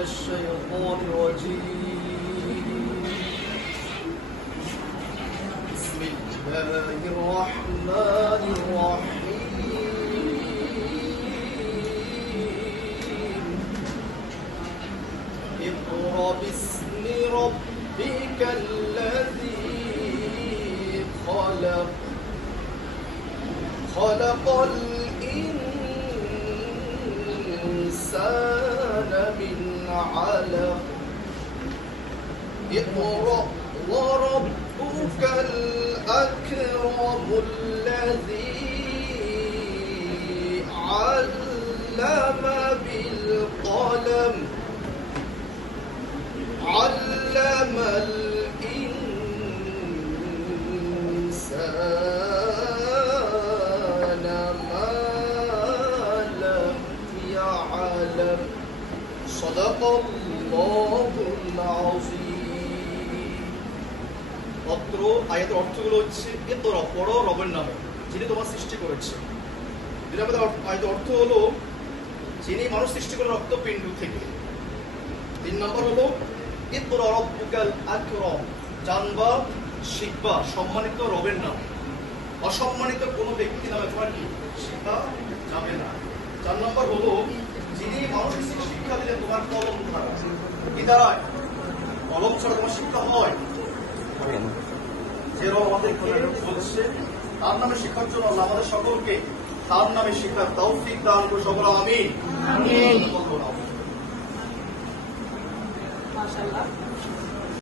الشيطان الرجيم. بسم الله الرحمن الرحيم. اقرأ باسم ربك الذي خلق. خلق علق اقرأ وربك الأكرم الذي صدق الله العظيم অত্র আয়াতের অর্থগুলো হচ্ছে এ তোরা পড়ো রবের নামে যিনি তোমার সৃষ্টি করেছে যেটা আমাদের অর্থ- আয়াতের অর্থ হলো যিনি মানুষ সৃষ্টি করে রক্তপিণ্ড থেকে তিন নম্বর হলো ইতরা রব্বুকাল আকরাম জানবা শিখবা সম্মানিত রবের নাম অসম্মানিত কোনো ব্যক্তি নামে তোমার কি শিক্ষা যাবে না চার নম্বর হলো যিনি মানুষকে তোমার কলম ধারা। কি দাঁড়ায় কলম ছাড়া তোমার শিক্ষা হয়? যে আমাদেরকে বলছে তার নামে শিক্ষার জন্য আল্লাহ আমাদের সকলকে তার নামে শিক্ষার তৌফিক দান করে সকল আমি আমিন। মাশাআল্লাহ।